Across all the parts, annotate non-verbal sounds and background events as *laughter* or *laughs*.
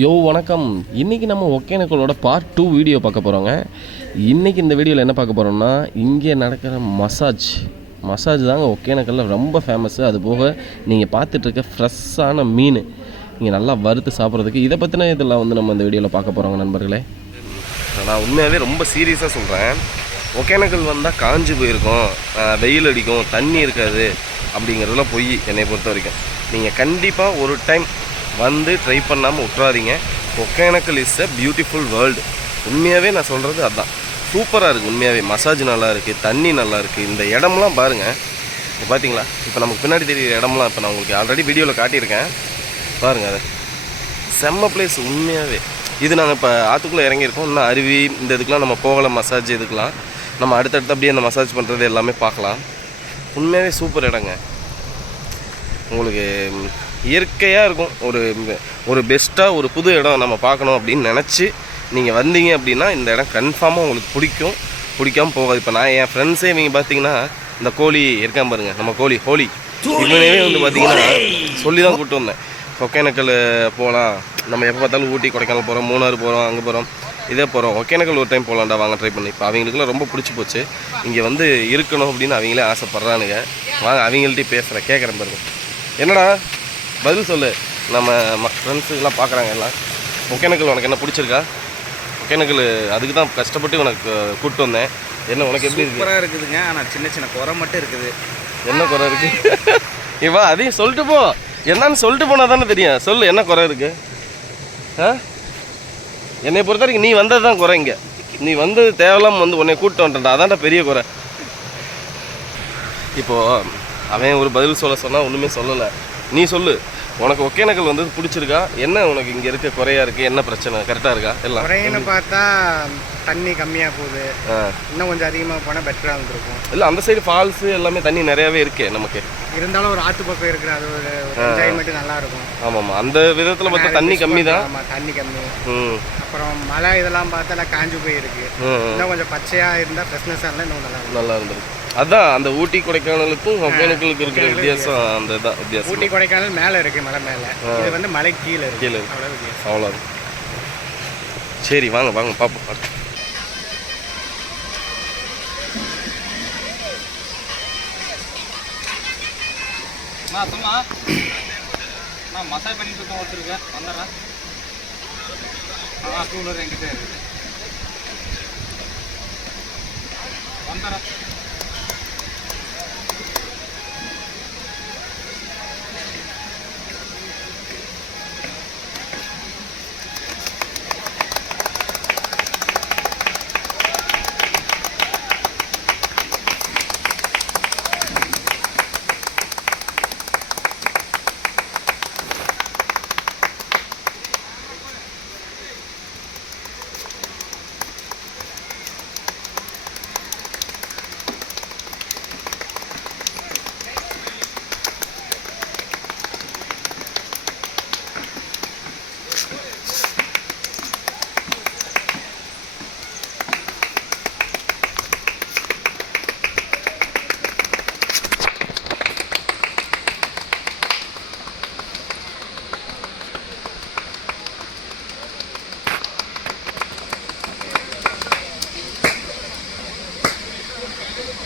யோ வணக்கம். இன்றைக்கி நம்ம ஒகேனக்கலோட பார்ட் டூ வீடியோ பார்க்க போகிறோங்க இன்றைக்கி இந்த வீடியோவில் என்ன பார்க்க போகிறோம்னா இங்கே நடக்கிற மசாஜ் மசாஜ் தாங்க ஒகேனக்கல்ல ரொம்ப ஃபேமஸ்ஸு அது போக நீங்கள் பார்த்துட்ருக்க ஃப்ரெஷ்ஷான மீன். இங்கே நல்லா வறுத்து சாப்பிட்றதுக்கு. இதை பற்றின இதெல்லாம் வந்து நம்ம இந்த வீடியோவில் பார்க்க போகிறோங்க நண்பர்களே. நான் உண்மையாகவே ரொம்ப சீரியஸாக சொல்கிறேன் ஒகேனக்கல் வந்தால் காஞ்சு போயிருக்கும். வெயில் அடிக்கும். தண்ணி இருக்காது. அப்படிங்கிறதுலாம் பொய் என்னை பொறுத்த வரைக்கும் நீங்கள் கண்டிப்பாக ஒரு டைம் வந்து ட்ரை பண்ணாமல் விட்றாதீங்க Hogenakkal is a beautiful world உண்மையாகவே நான் சொல்கிறது அதுதான் சூப்பராக இருக்குது உண்மையாகவே மசாஜ் நல்லா இருக்குது தண்ணி நல்லா இருக்குது இந்த இடம்லாம் பாருங்கள் இப்போ பார்த்தீங்களா இப்போ நமக்கு பின்னாடி தெரியுற இடம்லாம் இப்போ நான் உங்களுக்கு ஆல்ரெடி வீடியோவில் காட்டியிருக்கேன். பாருங்கள் அதை. செம்ம பிளேஸ் உண்மையாகவே இது நாங்கள் இப்போ ஆற்றுக்குள்ளே இறங்கியிருக்கோம். இன்னும் அருவி இந்த இதுக்கெலாம் நம்ம போகலாம் மசாஜ் இதுக்கெலாம் நம்ம அடுத்தடுத்து அப்படியே அந்த மசாஜ் பண்ணுறது எல்லாமே பார்க்கலாம். உண்மையாகவே சூப்பர் இடங்க. உங்களுக்கு இயற்கையாக இருக்கும். ஒரு ஒரு பெஸ்ட்டாக ஒரு புது இடம் நம்ம பார்க்கணும் அப்படின்னு நினச்சி நீங்கள் வந்தீங்க அப்படின்னா இந்த இடம் கன்ஃபார்மாக உங்களுக்கு பிடிக்கும். பிடிக்காம போகாது. இப்போ நான் என் ஃப்ரெண்ட்ஸே இவங்க பார்த்தீங்கன்னா இந்த கோழி இருக்கான் பாருங்க. நம்ம கோழி ஹோலி. இவனவே வந்து பார்த்தீங்கன்னா சொல்லி தான் கூப்பிட்டு வந்தேன். ஒகேனக்கல் போகலாம் நம்ம எப்போ பார்த்தாலும் ஊட்டி கொடைக்கானல் போகிறோம் மூணாறு போகிறோம் அங்கே போகிறோம் இதே போகிறோம் ஒகேனக்கல் ஒரு டைம் போகலாம்டா வாங்க ட்ரை பண்ணி. இப்போ அவங்களுக்குலாம் ரொம்ப பிடிச்சி போச்சு. இங்கே வந்து இருக்கணும் அப்படின்னு அவங்களே ஆசைப்பட்றானுங்க. வாங்க அவங்கள்ட்டே பேசுகிறேன் கேட்குறேன் பாருங்க. என்னடா? பதில் சொல்லு. நம்ம ஃப்ரெண்ட்ஸுக்கெல்லாம் பார்க்குறாங்க எல்லாம். ஒகேனக்கல் உனக்கு என்ன பிடிச்சிருக்கா? ஒகேனக்கல் அதுக்கு தான் கஷ்டப்பட்டு உனக்கு கூப்பிட்டு வந்தேன். என்ன உனக்கு எப்படி இருக்கு? சூப்பராக இருக்குதுங்க. ஆனால் சின்ன சின்ன குறை மட்டும் இருக்குது. என்ன குறை இருக்கு? *laughs* இவா அதையும் சொல்லிட்டு போ. என்னன்னு சொல்லிட்டு போனால் தானே தெரியும். சொல்லு என்ன குறை இருக்கு? ஆ? என்னை பொறுத்த வரைக்கும் நீ வந்தது தான் குறை இங்கே. நீ வந்தது தேவையில்லாம வந்து உன்னை கூப்பிட்டு வந்துட்டா. அதான்டா பெரிய குறை. இப்போ அவன் ஒரு பதில் சொல்ல சொன்னா ஒன்றுமே சொல்லலை. நீ சொல்லு. உனக்கு ஒகேனக்கல் வந்து பிடிச்சிருக்கா? என்ன உனக்கு இங்கே இருக்க குறையா இருக்கு? என்ன பிரச்சனை? கரெக்டாக இருக்கா? எல்லாம். குறைன்னு பார்த்தா தண்ணி கம்மியாக போகுது. இன்னும் கொஞ்சம் அதிகமாக போனால் பெட்டராக இருந்திருக்கும். இல்லை அந்த சைடு ஃபால்ஸு எல்லாமே தண்ணி நிறையாவே இருக்கே நமக்கு. இருந்தாலும் ஒரு ஆற்று பக்கம் இருக்கிற அது ஒரு என்ஜாய்மெண்ட் நல்லா இருக்கும் ஆமாம் அந்த விதத்தில் பார்த்தா தண்ணி கம்மி தான். ஆமாம் தண்ணி கம்மி. அப்புறம் மழை இதெல்லாம் பார்த்தா காஞ்சு போயிருக்கு. இன்னும் கொஞ்சம் பச்சையாக இருந்தால் ஃப்ரெஷ்னஸாக இருந்தால் இன்னும் நல்லா நல்லா இருந்திருக்கு. அதான் அந்த ஊட்டி கொடைக்கானலுக்கும் ஒகேனக்கலுக்கு இருக்கிற வித்தியாசம் அந்த தான் வித்தியாசம். ஊட்டி கொடைக்கானல் மேலே இருக்கு மலை மேலே. இது வந்து மலை கீழே இருக்கு. கீழே இருக்கு. அவ்வளோ சரி வாங்க வாங்க பார்ப்போம் அடுத்து. நான் சும்மா நான் மசாஜ் பண்ணிட்டு இருக்கேன் ஒருத்தருக்கு வந்துடுறேன். ஆ என்கிட்ட வந்துடுறேன்.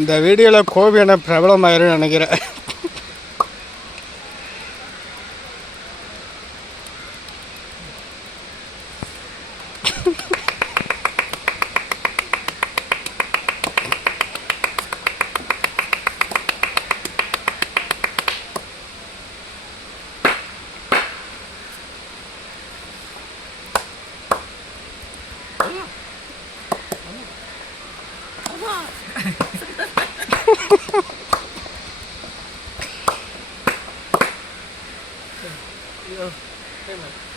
இந்த வீடியோவில் கோபி என்ன பிரபலமாயிருன்னு நினைக்கிறேன். 一二，开门。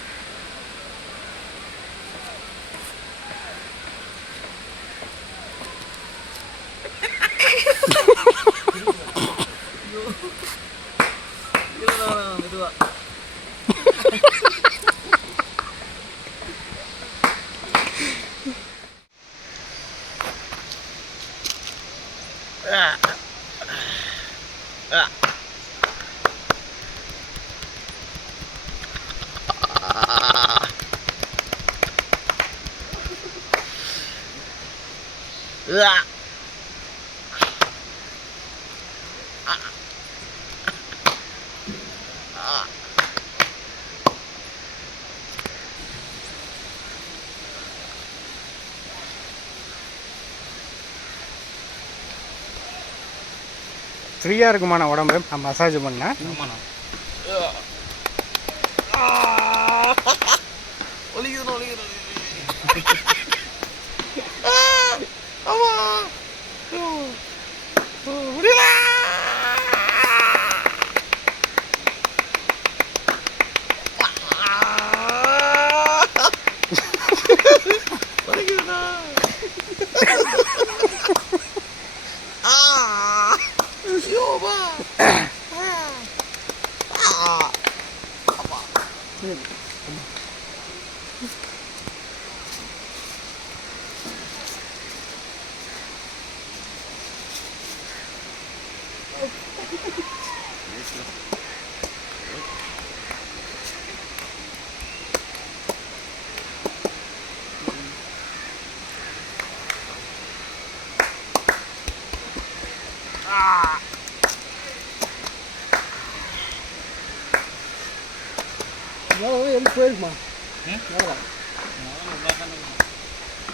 ஃப்ரீயாக இருக்குமான உடம்பு? நான் மசாஜ் பண்ணேன். 그래. Ah! ஆமாண்ணா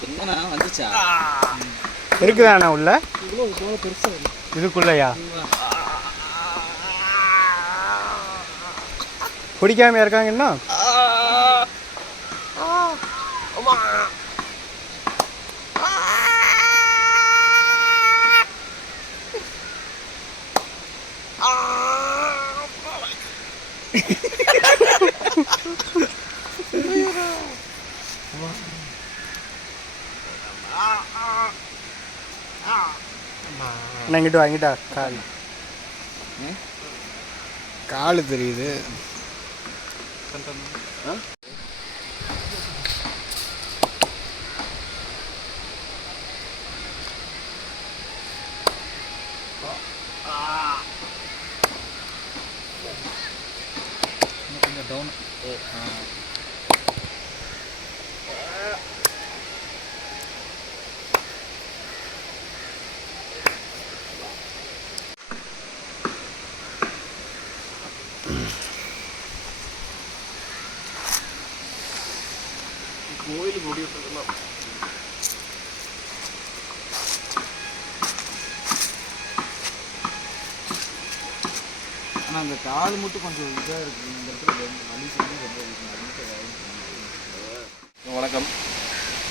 எங்கண்ணா வந்துச்சா? இருக்குதாண்ணா உள்ள? இதுக்குள்ளயா? குடிக்காம இருக்காங்க இன்னும்? அண்ணா இங்கிட்டு வா இங்கிட்டா கால். கால் தெரியுது. கொஞ்சம் டவுன் கோயிலுக்கு முடிவு ஆனால் அந்த கால் மட்டும் கொஞ்சம் இதாக இருக்குது இந்த இடத்துல வலி சொல்லி ரொம்ப. வணக்கம்.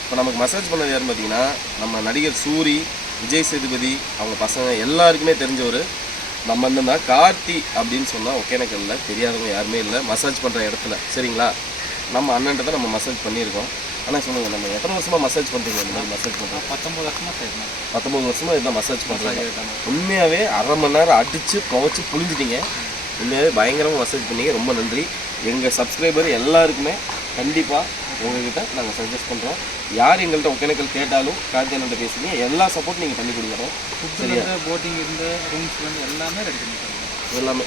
இப்போ நமக்கு மசாஜ் பண்ணது யாருன்னு பார்த்தீங்கன்னா நம்ம நடிகர் சூரி விஜய் சேதுபதி அவங்க பசங்க எல்லாருக்குமே தெரிஞ்சவர். நம்ம என்னன்னா கார்த்தி அப்படின்னு சொன்னால் ஒகேனக்கல்ல தெரியாதவங்க யாருமே இல்லை. மசாஜ் பண்ணுற இடத்துல சரிங்களா? நம்ம அண்ணன்ட்ட தான் நம்ம மசாஜ் பண்ணியிருக்கோம். ஆனால் சொல்லுங்க நம்ம எத்தனை வருஷமாக மசாஜ் பண்ணுறீங்க இந்த மாதிரி மசாஜ் பண்ணுறோம் பத்தொம்பது வருஷமா செய்யணும் பத்தொம்பது வருஷமாக இதான் மசாஜ் பண்ணுறாங்க உண்மையாகவே அரை மணி நேரம் அடித்து துவைச்சி புழிஞ்சிட்டீங்க. உண்மையாகவே பயங்கரமாக மசாஜ் பண்ணீங்க. ரொம்ப நன்றி. எங்கள் சப்ஸ்கிரைபர் எல்லாருக்குமே கண்டிப்பாக உங்ககிட்ட நாங்கள் சஜஸ்ட் பண்ணுறோம் யார் எங்கள்கிட்ட ஒகேனக்கல் கேட்டாலும் கார்த்தி அண்ணன்ட்ட பேசுங்க. எல்லா சப்போர்ட் நீங்கள் பண்ணி கொடுக்குறோம். சரியா? போட்டிங் இருந்து ரூம்ஸ் வந்து எல்லாமே ரெடி பண்ணி எல்லாமே.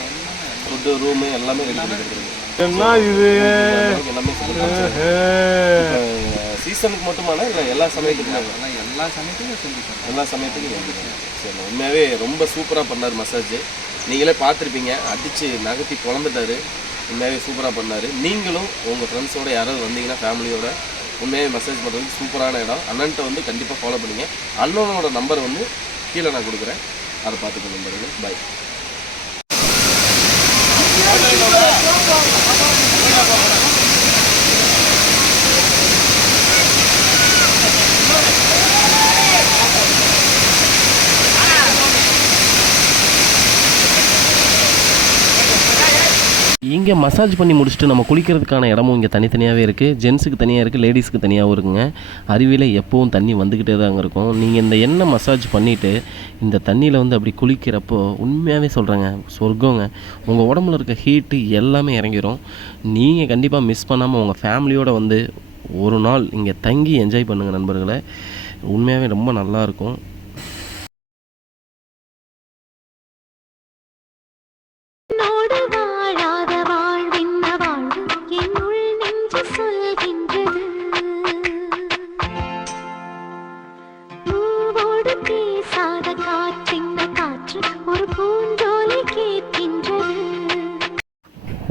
ஃபுட்டு ரூமு எல்லாமே ரெடி பண்ணி கொடுக்குறீங்க என்ன இது? எல்லாமே சீசனுக்கு மட்டுமானா இல்லை எல்லா சமயத்துக்குமே? எல்லா சமயத்தையும் செஞ்சு தரோம் எல்லா சமயத்துக்கும். சரி உண்மையாகவே ரொம்ப சூப்பராக பண்ணார் மசாஜ். நீங்களே பார்த்துருப்பீங்க அடித்து நகர்த்தி குழந்துட்டாரு. உண்மையாகவே சூப்பராக பண்ணார். நீங்களும் உங்கள் ஃப்ரெண்ட்ஸோட யாராவது வந்தீங்கன்னா ஃபேமிலியோட உண்மையாகவே மசாஜ் பண்ணுறதுக்கு சூப்பரான இடம். அண்ணன்ட்ட வந்து கண்டிப்பாக ஃபாலோ பண்ணுங்க. அண்ணனோட நம்பர் வந்து கீழே நான் கொடுக்குறேன். அதை பார்த்துக்க நம்பருக்கு பாய் இங்கே மசாஜ் பண்ணி முடிச்சுட்டு நம்ம குளிக்கிறதுக்கான இடமும் இங்கே தனித்தனியாகவே இருக்குது ஜென்ஸுக்கு தனியாக இருக்குது லேடிஸ்க்கு தனியாகவும் இருக்குங்க. அருவியில் எப்போவும் தண்ணி வந்துக்கிட்டே தாங்க இருக்கும். நீங்கள் இந்த எண்ணெய் மசாஜ் பண்ணிவிட்டு இந்த தண்ணியில் வந்து அப்படி குளிக்கிறப்போ உண்மையாகவே சொல்கிறேங்க சொர்க்கங்க. உங்கள் உடம்புல இருக்க ஹீட்டு எல்லாமே இறங்கிரும். நீங்கள் கண்டிப்பாக மிஸ் பண்ணாமல் உங்கள் ஃபேமிலியோடு வந்து ஒரு நாள் இங்கே தங்கி என்ஜாய் பண்ணுங்கள் நண்பர்களை. உண்மையாகவே ரொம்ப நல்லாயிருக்கும்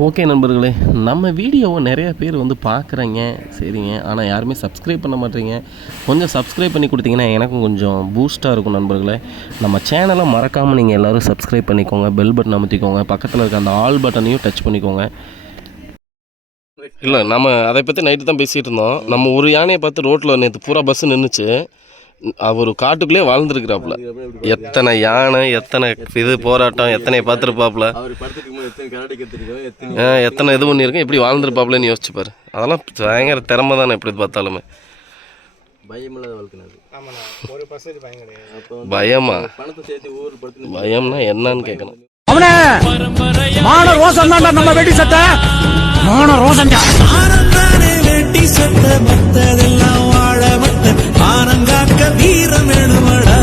ஓகே நண்பர்களே நம்ம வீடியோவை நிறைய பேர் வந்து பார்க்குறீங்க. சரிங்க ஆனால் யாருமே சப்ஸ்கிரைப் பண்ண மாட்டீங்க. கொஞ்சம் சப்ஸ்கிரைப் பண்ணி கொடுத்தீங்கன்னா எனக்கும் கொஞ்சம் பூஸ்ட்டாக இருக்கும் நண்பர்களே. நம்ம சேனலை மறக்காமல் நீங்கள் எல்லோரும் சப்ஸ்கிரைப் பண்ணிக்கோங்க பெல் பட்டன் அமுத்திக்கோங்க பக்கத்தில் இருக்க அந்த ஆல் பட்டனையும் டச் பண்ணிக்கோங்க. இல்லை நம்ம அதை பற்றி நைட்டு தான் பேசிகிட்டு இருந்தோம். நம்ம ஒரு யானையை பார்த்து ரோட்டில் நேற்று பூரா பஸ் நின்றுச்சு அவர் காட்டுக்குள்ளே வாழ்ந்துருக்குறாப்புல. எத்தனை யானை எத்தனை இது போராட்டம் எத்தனை பார்த்துருப்பாப்புல. எத்தனை இது பண்ணியிருக்கேன் எப்படி வாழ்ந்துருப்பாப்லன்னு யோசிச்சுப்பாரு அதெல்லாம் பயங்கர திறமை தானே எப்படி பார்த்தாலுமே. பயம்? பயம்னா என்னன்னு கேட்கணும் அவனே மான ரோசம் தான்டா நம்ம வெட்டி சத்த. மான ரோசன்டா. ஆனந்தானே வெட்டி சத்த மத்ததெல்லாம் வாழ மத்த ஆனந்தாக்க வீரம் வேணுமடா.